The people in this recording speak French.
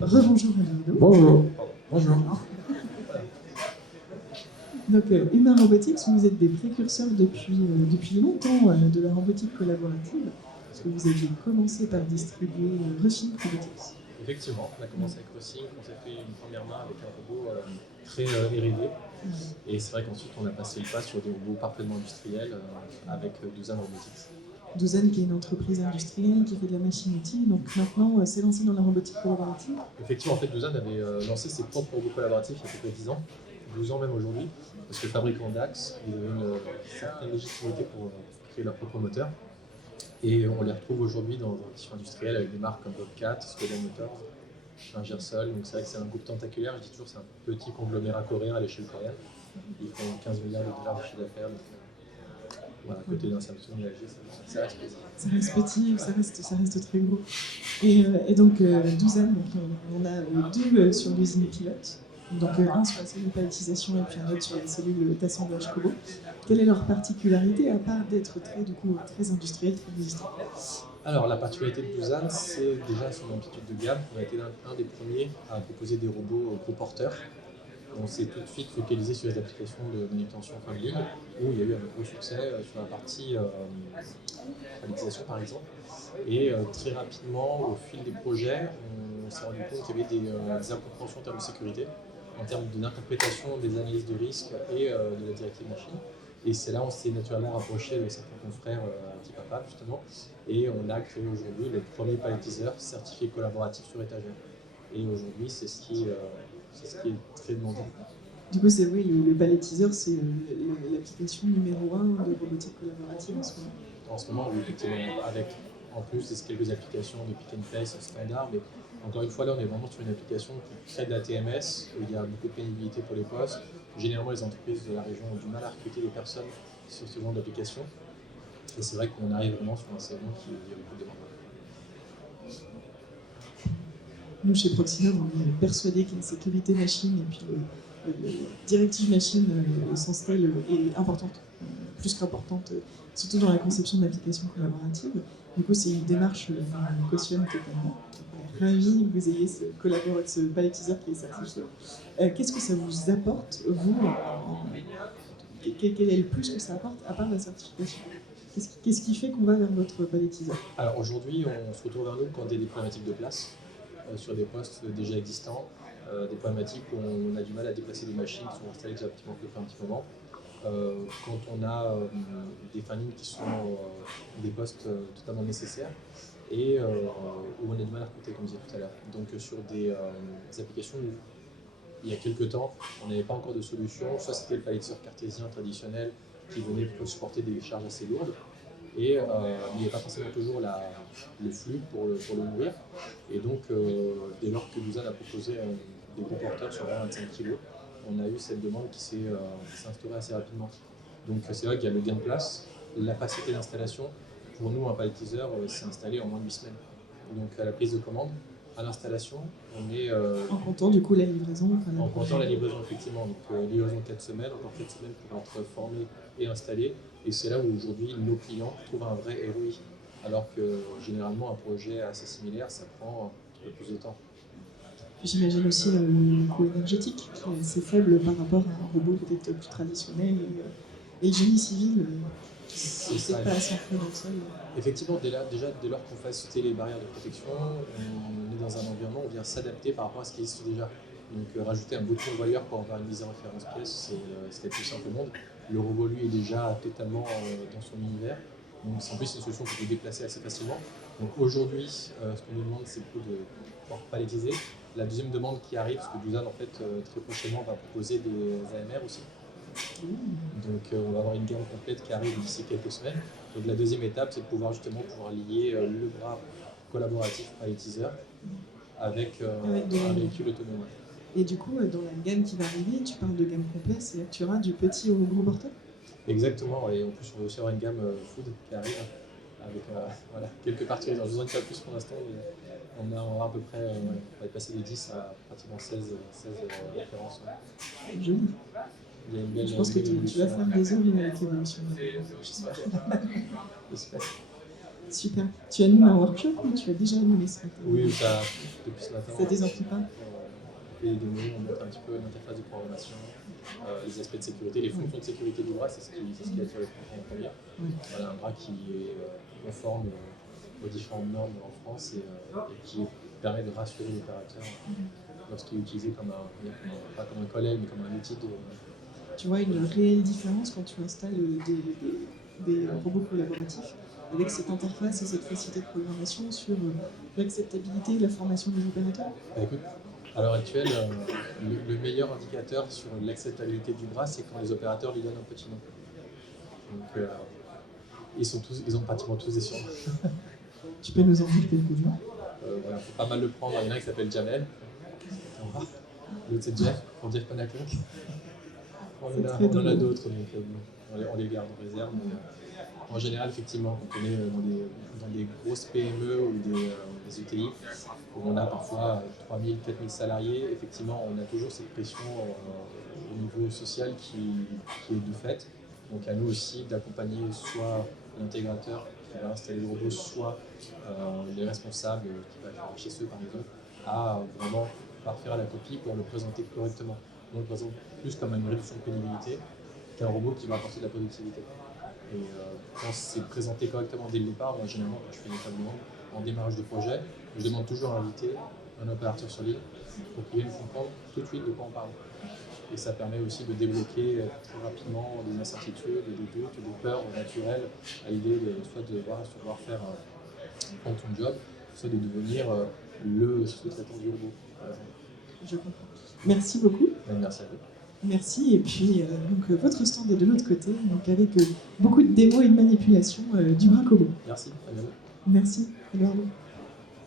Rebonjour Eduardo. Bonjour. Bonjour. Donc, Humain Robotics, vous êtes des précurseurs depuis longtemps de la robotique collaborative, parce que vous aviez commencé par distribuer Rushing Robotics. Effectivement, on a commencé avec Rossing, on s'est fait une première main avec un robot très R&D. Et c'est vrai qu'ensuite on a passé le pas sur des robots parfaitement industriels avec Duzan Robotics. Duzan, qui est une entreprise industrielle qui fait de la machine-outil, donc maintenant s'est lancé dans la robotique collaborative. Effectivement, en fait, Duzan avait lancé ses propres robots collaboratifs il y a à peu près 10 ans, 12 ans même aujourd'hui, parce que fabricant d'Axe, ils avaient une certaine légitimité pour créer leur propre moteur. Et on les retrouve aujourd'hui dans un tissu industriel avec des marques comme Bobcat, Skoda Motors, Ingersoll. Donc c'est vrai que c'est un groupe tentaculaire, je dis toujours c'est un petit conglomérat coréen à l'échelle coréenne. Ils font 15 milliards de dollars de chiffre d'affaires. Voilà, à côté d'un Samsung et LG, ça reste petit. Ça reste petit, ça reste très gros. Et donc, Duzan, on a deux sur l'usine pilote. Donc un sur la cellule palettisation et puis un autre sur la cellule d'assemblage Kobo. Quelle est leur particularité, à part d'être très industriel, très industriel? Alors la particularité de Duzan, c'est déjà son amplitude de gamme. On a été un des premiers à proposer des robots gros porteurs. On s'est tout de suite focalisé sur les applications de manutention fin de ligne, où il y a eu un gros succès sur la partie palettisation par exemple. Et très rapidement, au fil des projets, on s'est rendu compte qu'il y avait des incompréhensions en termes de sécurité, en termes d'interprétation des analyses de risque et de la directive machine. Et c'est là où on s'est naturellement rapproché de certains confrères petit papa justement, et on a créé aujourd'hui le premier palettiseur certifié collaboratif sur étagère. Et aujourd'hui, c'est ce qui est très demandé. Du coup, c'est oui, le palettiseur, c'est l'application numéro 1 de robotique collaborative en ce moment. En ce moment, oui, effectivement, avec en plus quelques applications de pick and place standard, mais encore une fois, là, on est vraiment sur une application qui crée de la TMS, où il y a beaucoup de pénibilité pour les postes. Généralement, les entreprises de la région ont du mal à recruter des personnes sur ce genre d'application. Et c'est vrai qu'on arrive vraiment sur un segment qui a beaucoup de demande. Nous, chez Proxima, on est persuadés qu'une sécurité machine et puis le directive machine au sens tel est importante, plus qu'importante, surtout dans la conception d'applications collaboratives. Du coup, c'est une démarche qu'on cautionne totalement. On est ravis que vous ayez ce palettiseur qui est certifié. Qu'est-ce que ça vous apporte, vous quel est le plus que ça apporte, à part la certification? Qu'est-ce qui fait qu'on va vers votre palettiseur? Alors aujourd'hui, on se retrouve vers nous quand il y a des problématiques de place sur des postes déjà existants, des problématiques où on a du mal à déplacer des machines qui sont installées déjà depuis un petit moment. Quand on a des fins de ligne qui sont des postes totalement nécessaires et où on a du mal à recruter, comme je disais tout à l'heure. Donc sur des applications où il y a quelques temps, on n'avait pas encore de solution, soit c'était le palettiseur cartésien traditionnel qui venait pour supporter des charges assez lourdes, et il n'y avait pas forcément toujours le flux pour le nourrir. Et donc, dès lors que Duzan a proposé des gros porteurs sur 25 kg, on a eu cette demande qui s'est instaurée assez rapidement. Donc c'est vrai qu'il y a le gain de place, la facilité d'installation. Pour nous, un palettiseur s'est installé en moins de 8 semaines. Donc à la prise de commande, à l'installation, on est... en comptant du coup la livraison. En comptant la livraison, effectivement. Donc livraison 4 semaines, encore 4 semaines pour être formé et installé. Et c'est là où aujourd'hui nos clients trouvent un vrai ROI. Alors que généralement un projet assez similaire, ça prend un peu plus de temps. J'imagine aussi le coût énergétique qui est assez faible par rapport à un robot peut-être plus traditionnel. Et le génie civil, c'est pas assez ancré dans le sol. Effectivement, dès lors qu'on fasse sauter les barrières de protection, on est dans un environnement où on vient s'adapter par rapport à ce qui existe déjà. Donc rajouter un bouton voyeur pour avoir une mise en référence pièce, c'est le plus simple au monde. Le robot, lui, est déjà totalement dans son univers. Donc en plus, c'est une solution qu'on peut déplacer assez facilement. Donc aujourd'hui, ce qu'on nous demande, c'est plutôt de pouvoir palettiser. La deuxième demande qui arrive, parce que Duzan, en fait, très prochainement, va proposer des AMR aussi. Donc on va avoir une gamme complète qui arrive d'ici quelques semaines. Donc la deuxième étape, c'est de pouvoir lier le bras collaboratif palettiseur avec un véhicule autonome. Et du coup, dans la gamme qui va arriver, tu parles de gamme complète, c'est-à-dire que tu auras du petit au gros porteur? Exactement, et en plus on va aussi avoir une gamme food qui arrive avec quelques particularités. Je vous en dis pas plus pour l'instant, mais on aura à peu près, on va être passé de 10 à pratiquement 16 références. Joli. Je pense que tu vas faire des heures avec l'évolution. J'espère. Super. Tu animes un workshop ou tu as déjà animé ce matin? Oui, ça, depuis ce matin, Ça désemplit pas? on fait des démos, on montre un petit peu l'interface de programmation, les aspects de sécurité, les fonctions de sécurité du bras, c'est ce qui attire le client en premier. Oui. Voilà, un bras qui est conforme aux différentes normes en France et qui permet de rassurer l'opérateur lorsqu'il est utilisé pas comme un collègue, mais comme un outil de... Tu vois une réelle différence quand tu installes des robots collaboratifs avec cette interface et cette facilité de programmation sur l'acceptabilité et la formation des opérateurs? Bah, écoute, à l'heure actuelle, le meilleur indicateur sur l'acceptabilité du bras, c'est quand les opérateurs lui donnent un petit nom. Donc, ils ont pratiquement tous des surnoms. Tu peux nous en dire quelques-uns? Voilà, faut pas mal le prendre. Il y en a un qui s'appelle Jamel. L'autre c'est Jeff, pour Jeff Panaclock. On en a d'autres, donc on les garde en réserve. Mais, en général, effectivement, quand on est dans des grosses PME ou des ETI, où on a parfois 3000, 4000 salariés, effectivement, on a toujours cette pression au niveau social qui est de fait. Donc à nous aussi d'accompagner soit l'intégrateur qui va installer le robot, soit les responsables qui va faire chez eux par exemple, à vraiment parfaire à la copie pour le présenter correctement. On le présente plus comme une réduction de pénibilité qu'un robot qui va apporter de la productivité. Et quand c'est présenté correctement dès le départ, moi généralement quand je fais une table ronde en démarrage de projet, je demande toujours à inviter un opérateur sur l'île pour qu'il vienne comprendre tout de suite de quoi on parle. Et ça permet aussi de débloquer très rapidement des incertitudes, des doutes, des peurs naturelles à l'idée de soit de devoir faire ton job, soit de devenir le sous-traitant du robot. Je comprends. Merci beaucoup. Merci à vous. Merci. Et puis, donc, votre stand est de l'autre côté, donc avec beaucoup de démos et de manipulation du bras Kobo. Merci. À bientôt. Merci. À bientôt.